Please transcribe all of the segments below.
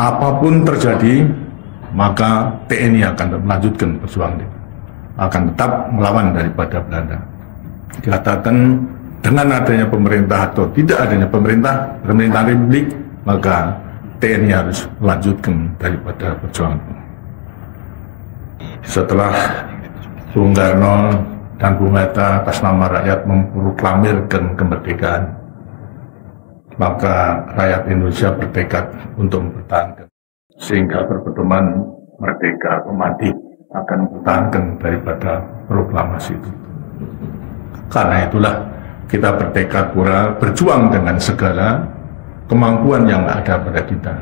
apapun terjadi, maka TNI akan melanjutkan perjuangan itu, akan tetap melawan daripada Belanda. Dikatakan dengan adanya pemerintah atau tidak adanya pemerintahan republik, maka TNI harus melanjutkan daripada perjuangan. Setelah Bung Karno dan Bung Hatta atas nama rakyat memproklamirkan kemerdekaan, maka rakyat Indonesia bertekad untuk mempertahankan, sehingga berpedoman merdeka atau mati akan mempertahankan daripada proklamasi itu. Karena itulah kita bertekad pula berjuang dengan segala kemampuan yang ada pada kita,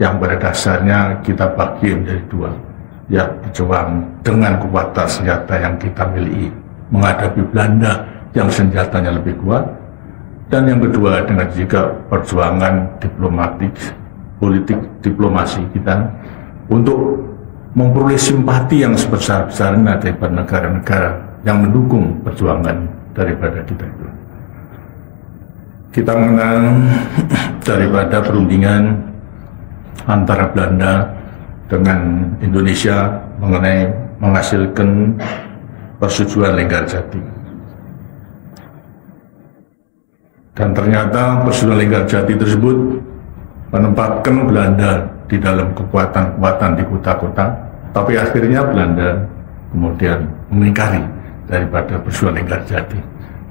yang pada dasarnya kita bagi menjadi dua, ya berjuang dengan kekuatan senjata yang kita miliki menghadapi Belanda yang senjatanya lebih kuat, dan yang kedua dengan juga perjuangan diplomatik, politik diplomasi kita untuk memperoleh simpati yang sebesar-besarnya daripada negara-negara yang mendukung perjuangan daripada kita itu. Kita mengenal daripada perundingan antara Belanda dengan Indonesia mengenai menghasilkan persetujuan Linggarjati. Dan ternyata persetujuan Linggarjati tersebut menempatkan Belanda di dalam kekuatan-kekuatan di kota-kota, tapi akhirnya Belanda kemudian mengingkari daripada persetujuan Linggarjati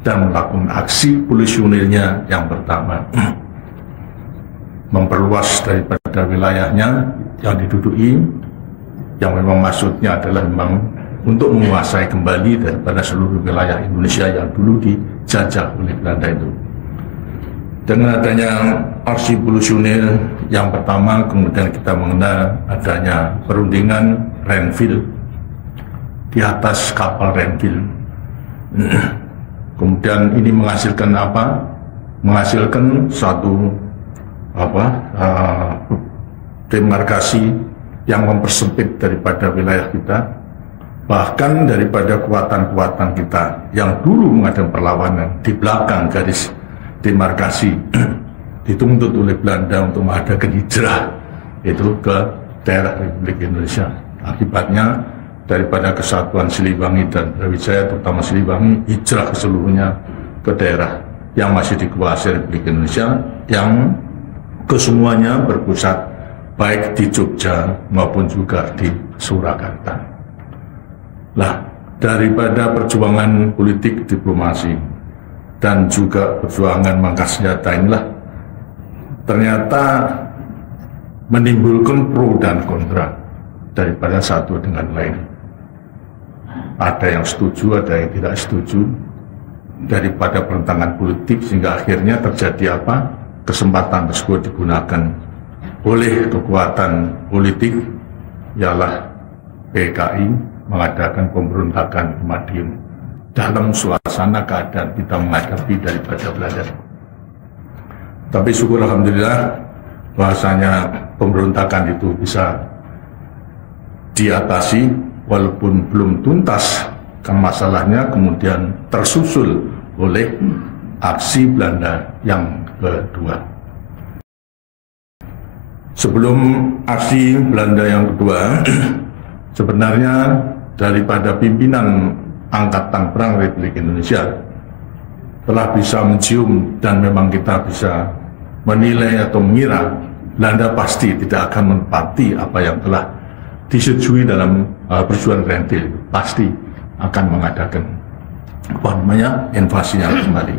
dan melakukan aksi polisionilnya yang pertama, memperluas daripada wilayahnya yang diduduki, yang memang maksudnya adalah memang untuk menguasai kembali daripada seluruh wilayah Indonesia yang dulu dijajah oleh Belanda itu. Dengan adanya aksi polisionil yang pertama, kemudian kita mengenal adanya perundingan Renville di atas kapal Renville. Kemudian ini menghasilkan apa? Menghasilkan satu demarkasi yang mempersempit daripada wilayah kita, bahkan daripada kekuatan-kekuatan kita yang dulu mengadakan perlawanan di belakang garis demarkasi dituntut oleh Belanda untuk mengadakan hijrah itu ke daerah Republik Indonesia. Akibatnya daripada kesatuan Siliwangi dan Brawijaya, terutama Siliwangi, hijrah keseluruhnya ke daerah yang masih dikuasai Republik Indonesia, yang kesemuanya berpusat baik di Jogja maupun juga di Surakarta. Lah, daripada perjuangan politik diplomasi dan juga perjuangan mangkat senjata inilah ternyata menimbulkan pro dan kontra daripada satu dengan lain. Ada yang setuju, ada yang tidak setuju daripada pertentangan politik, sehingga akhirnya terjadi apa? Kesempatan tersebut digunakan oleh kekuatan politik, ialah PKI mengadakan pemberontakan di Madiun dalam suasana keadaan kita menghadapi daripada Belanda. Tapi syukur alhamdulillah bahwasanya pemberontakan itu bisa diatasi walaupun belum tuntas, kan masalahnya kemudian tersusul oleh aksi Belanda yang kedua. Sebelum aksi Belanda yang kedua, sebenarnya daripada pimpinan Angkatan Perang Republik Indonesia telah bisa mencium, dan memang kita bisa menilai atau mengira Belanda pasti tidak akan menepati apa yang telah disetujui dalam perjuangan Renville, pasti akan mengadakan invasinya kembali.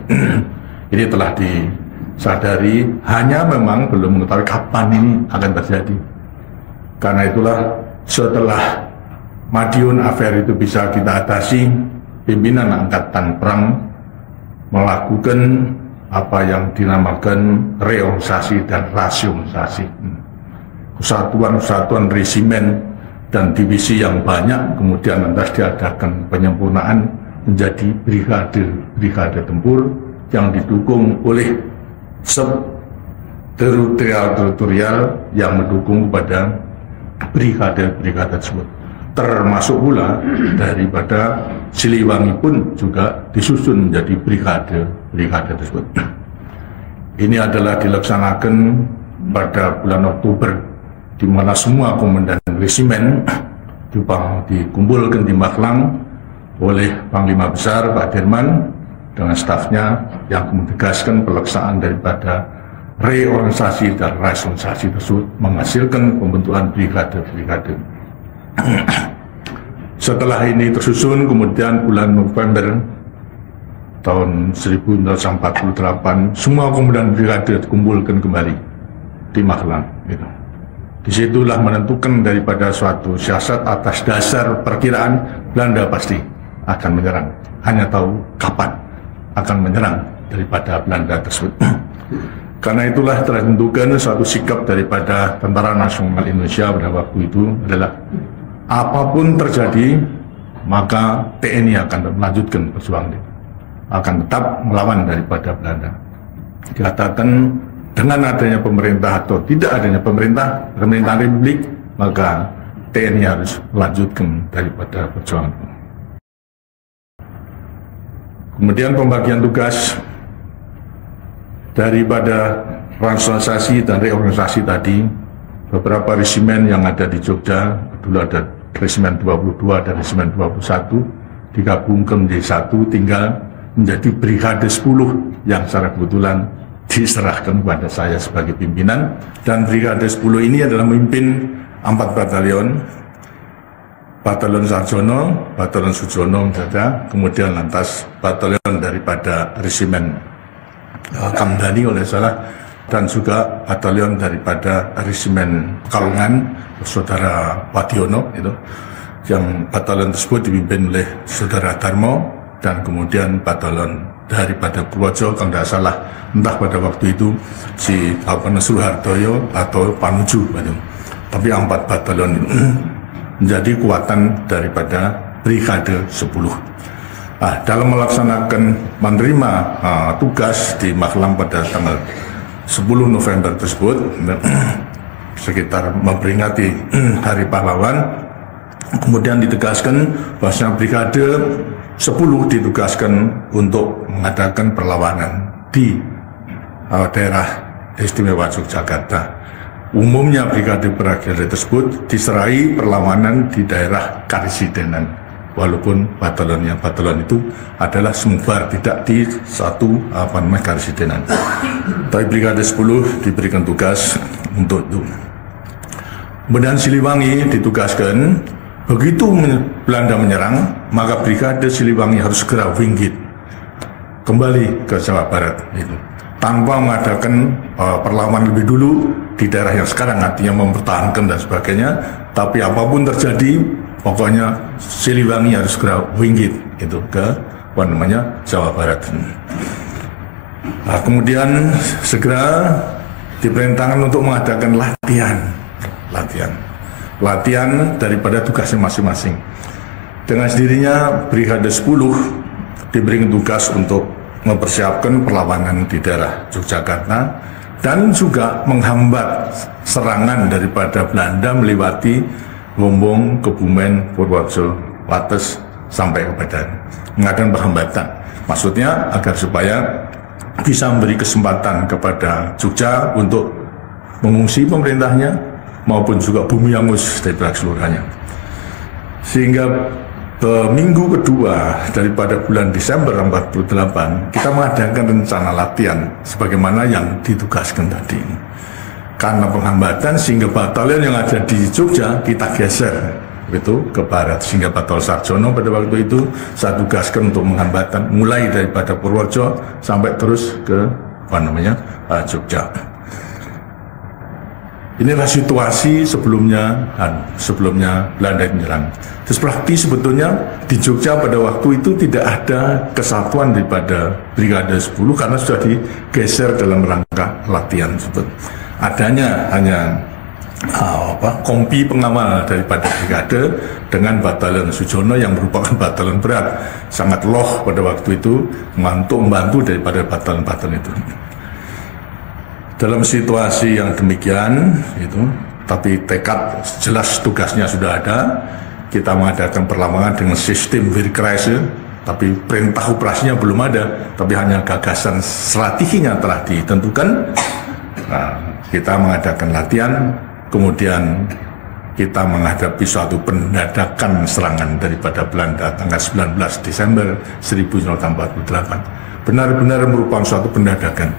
Ini telah disadari, hanya memang belum mengetahui kapan ini akan terjadi. Karena itulah setelah Madiun Affair itu bisa kita atasi, pimpinan Angkatan Perang melakukan apa yang dinamakan reorganisasi dan rasionalisasi. Kesatuan-kesatuan resimen dan divisi yang banyak kemudian lantas diadakan penyempurnaan menjadi brigade tempur yang didukung oleh sub-teritorial yang mendukung kepada brigade-brigade tersebut. Termasuk pula daripada Siliwangi pun juga disusun menjadi brigade tersebut. Ini adalah dilaksanakan pada bulan Oktober di mana semua komandan resimen dikumpulkan di Magelang oleh Panglima Besar Pak Dirman dengan stafnya yang menegaskan pelaksanaan daripada reorganisasi dan rasionalisasi tersebut menghasilkan pembentukan brigade-brigade. Setelah ini tersusun, kemudian bulan November tahun 1948 semua komandan brigade dikumpulkan kembali di Magelang. Gitu. Disitulah menentukan daripada suatu siasat atas dasar perkiraan Belanda pasti akan menyerang. Hanya tahu kapan akan menyerang daripada Belanda tersebut. Karena itulah telah ditentukan suatu sikap daripada Tentara Nasional Indonesia pada waktu itu adalah apapun terjadi, maka TNI akan melanjutkan perjuangan, akan tetap melawan daripada Belanda. Dikatakan dengan adanya pemerintah atau tidak adanya pemerintahan Republik, maka TNI harus melanjutkan daripada perjuangan. Kemudian pembagian tugas daripada rasionalisasi dan reorganisasi tadi, beberapa resimen yang ada di Jogja, dulu ada resimen 22 dan resimen 21, digabungkan menjadi satu, tinggal menjadi brigade 10 yang secara kebetulan diserahkan kepada saya sebagai pimpinan. Dan brigade 10 ini adalah memimpin 4 batalion, Batalion Sarjono, Batalion Sujono saja, kemudian lantas batalion daripada resimen Kamdani oleh salah, dan juga batalion daripada resimen Pekalongan saudara Wadiono itu, yang batalion tersebut dipimpin oleh saudara Darmo, dan kemudian batalion daripada Purworejo kalau tidak salah entah pada waktu itu si Suhartoyo atau Panuju, tapi 4 batalion itu menjadi kekuatan daripada brigade 10. Dalam melaksanakan menerima tugas di Magelang pada tanggal 10 November tersebut, sekitar memperingati Hari Pahlawan, kemudian ditegaskan bahwa brigade 10 ditugaskan untuk mengadakan perlawanan di daerah istimewa Yogyakarta. Umumnya brigade-brigade tersebut diserai perlawanan di daerah Karisidenan, walaupun batalion itu adalah semubar tidak di satu Karisidenan. Tapi brigade 10 diberikan tugas untuk itu. Kemudian Siliwangi ditugaskan, begitu Belanda menyerang, maka brigade Siliwangi harus segera winggit kembali ke Jawa Barat itu, tanpa mengadakan perlawanan lebih dulu di daerah yang sekarang, artinya mempertahankan dan sebagainya. Tapi apapun terjadi, pokoknya Siliwangi harus segera winggit itu ke Jawa Barat. Kemudian segera diperintahkan untuk mengadakan latihan daripada tugasnya masing-masing. Dengan sendirinya brigade 10 diberikan tugas untuk mempersiapkan perlawanan di daerah Yogyakarta dan juga menghambat serangan daripada Belanda melewati Gombong, Kebumen, Purworejo, Wates sampai ke Medan. Mengadakan penghambatan, maksudnya agar supaya bisa memberi kesempatan kepada Jogja untuk mengungsi pemerintahnya maupun juga bumi angus daripada keseluruhannya. Sehingga minggu kedua daripada bulan Desember 48 kita mengadakan rencana latihan sebagaimana yang ditugaskan tadi. Karena penghambatan sehingga batalion yang ada di Jogja kita geser itu ke barat, sehingga Batalion Sarjono pada waktu itu saya tugaskan untuk menghambatan mulai daripada Purworejo sampai terus ke Jogja. Inilah situasi sebelumnya Belanda menyerang. Terus praktis sebetulnya di Jogja pada waktu itu tidak ada kesatuan daripada brigade 10 karena sudah digeser dalam rangka latihan tersebut. Adanya hanya kompi pengawal daripada brigade dengan batalion Sujono yang merupakan batalion berat, sangat loh pada waktu itu membantu daripada batalion-batalion itu. Dalam situasi yang demikian itu, tapi tekad jelas tugasnya sudah ada. Kita mengadakan perlawanan dengan sistem Wehrkreise, tapi perintah operasinya belum ada, tapi hanya gagasan strateginya telah ditentukan. Kita mengadakan latihan Kemudian kita menghadapi suatu pendadakan serangan daripada Belanda tanggal 19 Desember 1948. Benar-benar merupakan suatu pendadakan.